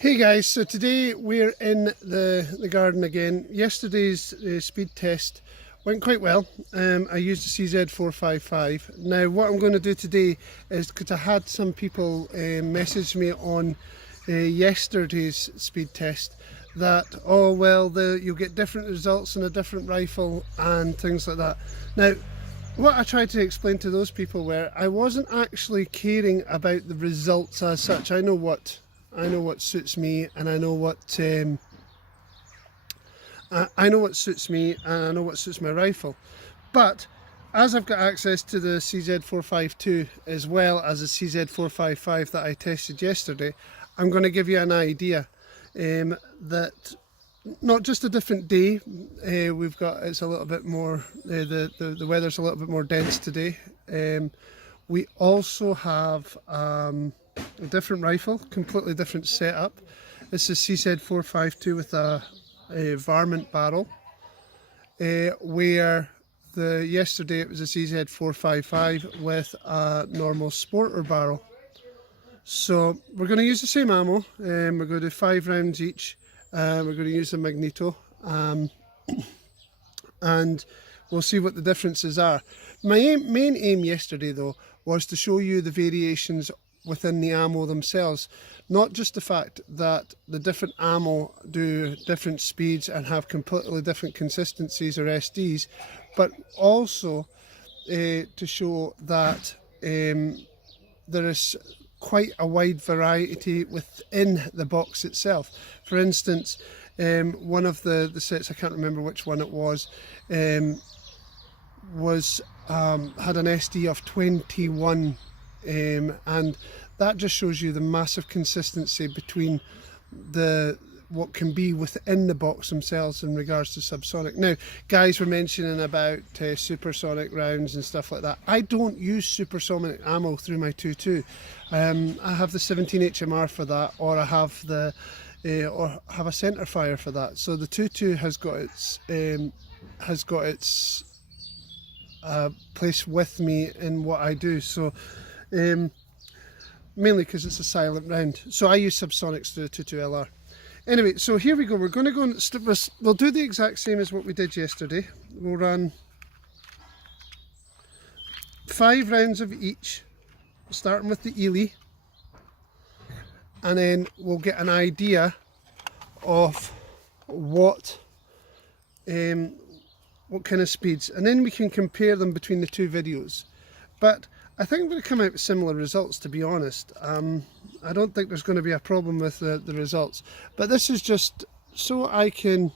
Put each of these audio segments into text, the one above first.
Hey guys, so today we're in the garden again. Yesterday's speed test went quite well. I used a CZ452. Now what I'm going to do today is, because I had some people message me on yesterday's speed test that, oh well, you'll get different results in a different rifle and things like that. Now what I tried to explain to those people were, I wasn't actually caring about the results as such. I know what suits me, and I know what suits me, and I know what suits my rifle. But as I've got access to the CZ452 as well as the CZ455 that I tested yesterday, I'm going to give you an idea that not just a different day. It's a little bit more, the weather's a little bit more dense today. We also have a different rifle, completely different setup. This is CZ452 with a Varmint barrel, where yesterday it was a CZ455 with a normal sporter barrel. So we're going to use the same ammo, we're going to do 5 rounds each. We're going to use the magneto, and we'll see what the differences are. My main aim yesterday though was to show you the variations within the ammo themselves, not just the fact that the different ammo do different speeds and have completely different consistencies or SDs, but also to show that there is quite a wide variety within the box itself. For instance, one of the sets, I can't remember which one it was, had an SD of 21, and that just shows you the massive consistency between what can be within the box themselves in regards to subsonic. Now, guys were mentioning about supersonic rounds and stuff like that. I don't use supersonic ammo through my 22. I have the 17 HMR for that, or I have a centre fire for that. So the 22 has got its place with me in what I do. So mainly because it's a silent round. So I use subsonics through the 22LR. Anyway, so here we go. We're going to go and we'll do the exact same as what we did yesterday. We'll run 5 rounds of each, starting with the Eley, and then we'll get an idea of what kind of speeds, and then we can compare them between the two videos. But I think we're going to come out with similar results, to be honest. I don't think there's going to be a problem with the results, but this is just so I can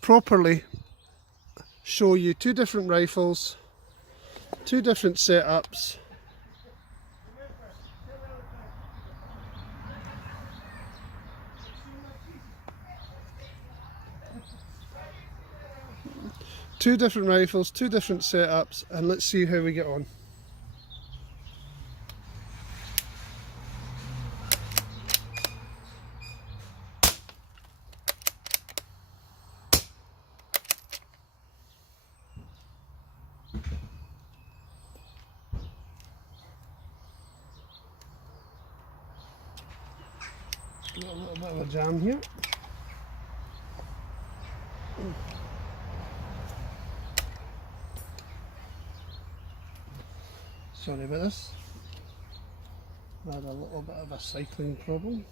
properly show you 2 different rifles, 2 different setups, two different setups, and let's see how we get on. Got a little bit of a jam here. Sorry about this. I had a little bit of a cycling problem.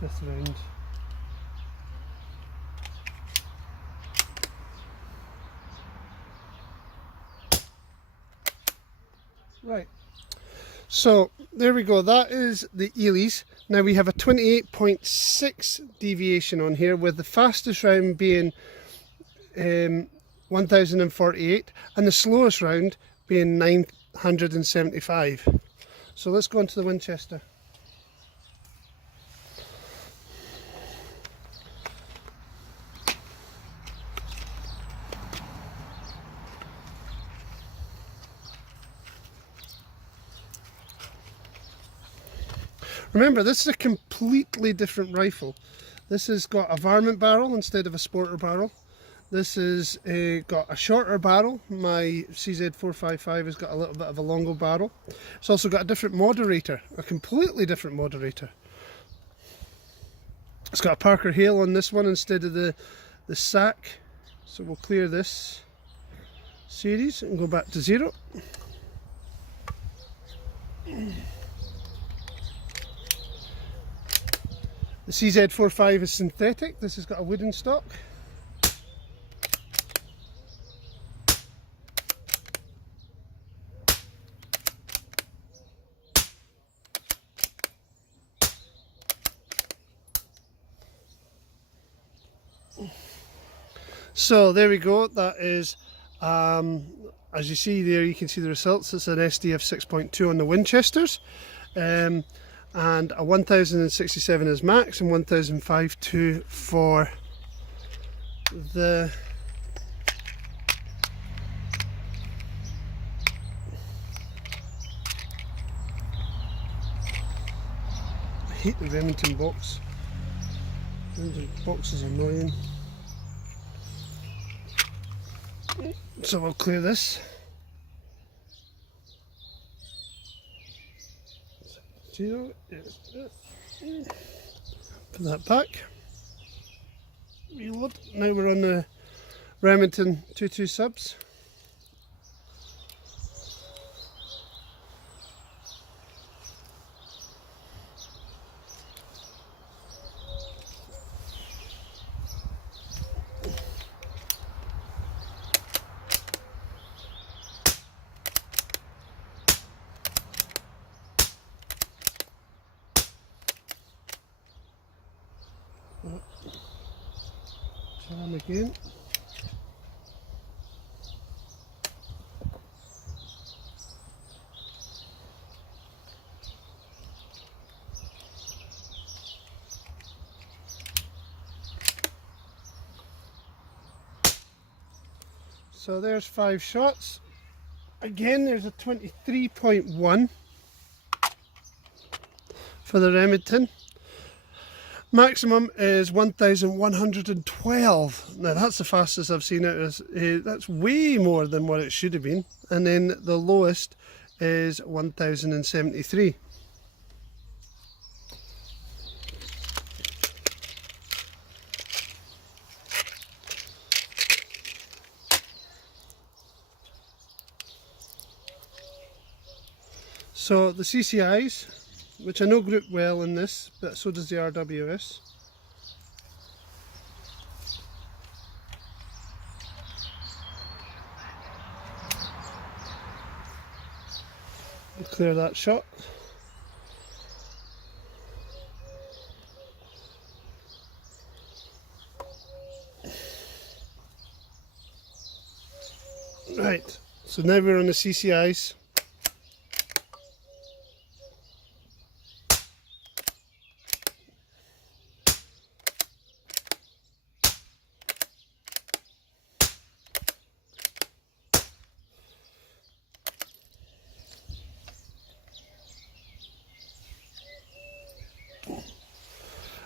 Fifth round. Right, so there we go. That is the Eleys. Now we have a 28.6 deviation on here, with the fastest round being 1048 and the slowest round being 975. So let's go into the Winchester. Remember, this is a completely different rifle. This has got a Varmint barrel instead of a Sporter barrel. This has got a shorter barrel. My CZ452 has got a little bit of a longer barrel. It's also got a different moderator, a completely different moderator. It's got a Parker hale on this one instead of the sack. So we'll clear this series and go back to 0. The CZ45 is synthetic. This has got a wooden stock. So there we go, that is, as you see there, you can see the results. It's an SDF 6.2 on the Winchesters, and a 1067 is max and 1052 for the I hate the Remington box. The box is annoying. So we'll clear this. Put that back. Reload. Now we're on the Remington 22 subs. Jam again. So there's 5 shots. Again, there's a 23.1 for the Remington. Maximum is 1112. Now that's the fastest I've seen it. That's way more than what it should have been. And then the lowest is 1073. So the CCIs, which I know group well in this, but so does the RWS. We'll clear that shot. Right, so now we're on the CCIs.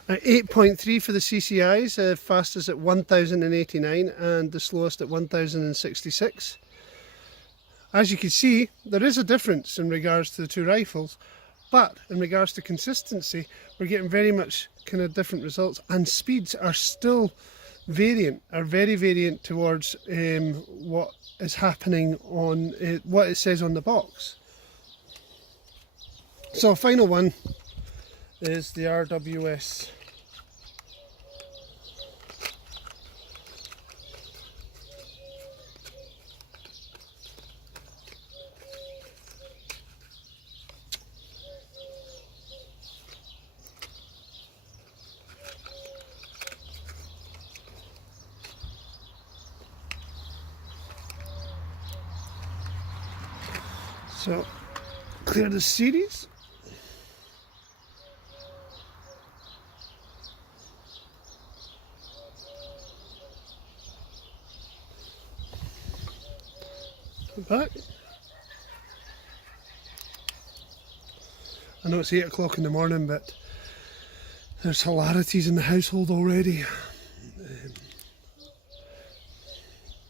At 8.3 for the CCIs, fastest at 1089 and the slowest at 1066. As you can see, there is a difference in regards to the two rifles, but in regards to consistency, we're getting very much kind of different results, and speeds are still variant, are very variant towards what is happening on what it says on the box. So final one is the RWS. So clear the series. Back. I know it's 8 o'clock in the morning, but there's hilarities in the household already.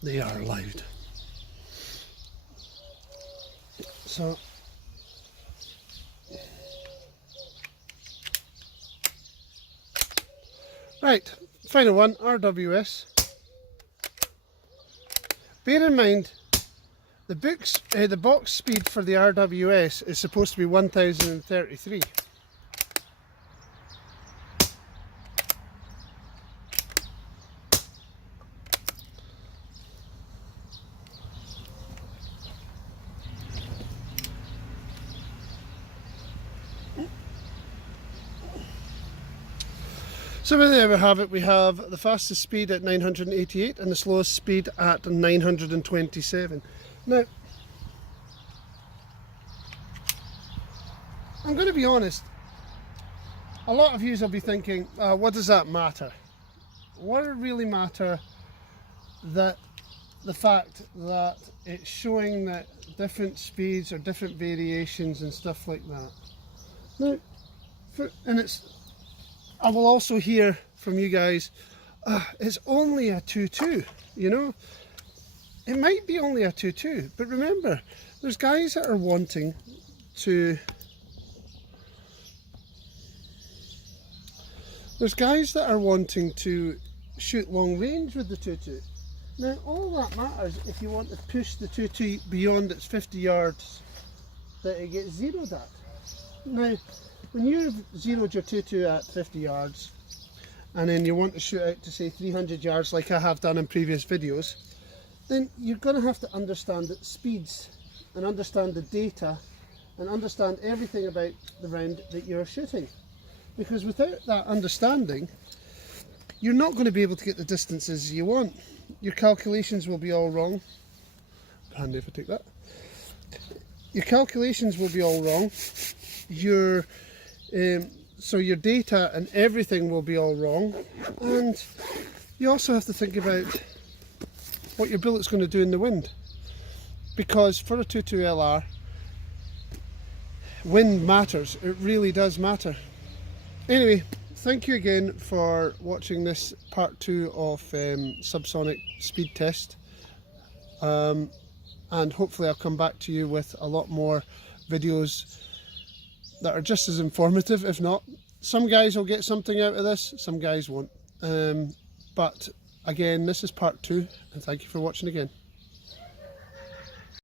They are loud. So, right, final one, RWS. Bear in mind, the box speed for the RWS is supposed to be 1033. So there we have it. We have the fastest speed at 988 and the slowest speed at 927. Now, I'm going to be honest, a lot of you will be thinking, what does that matter? What it really matter that the fact that it's showing that different speeds or different variations and stuff like that. Now, I will also hear from you guys, it's only a 2.2, you know? It might be only a 2.2, but remember, there's guys that are wanting to... shoot long range with the 2.2. Now, all that matters if you want to push the 2.2 beyond its 50 yards that it gets zeroed at. Now, when you've zeroed your 2.2 at 50 yards and then you want to shoot out to say 300 yards like I have done in previous videos, then you're going to have to understand the speeds and understand the data and understand everything about the round that you're shooting. Because without that understanding, you're not going to be able to get the distances you want. Your calculations will be all wrong. Handy if I take that. Your calculations will be all wrong. So your data and everything will be all wrong, and you also have to think about what your bullet's going to do in the wind, because for a 2.2 LR, wind matters. It really does matter. Anyway, thank you again for watching this part 2 of Subsonic speed test, and hopefully I'll come back to you with a lot more videos that are just as informative, if not. Some guys will get something out of this, some guys won't. But again, this is part 2, and thank you for watching again.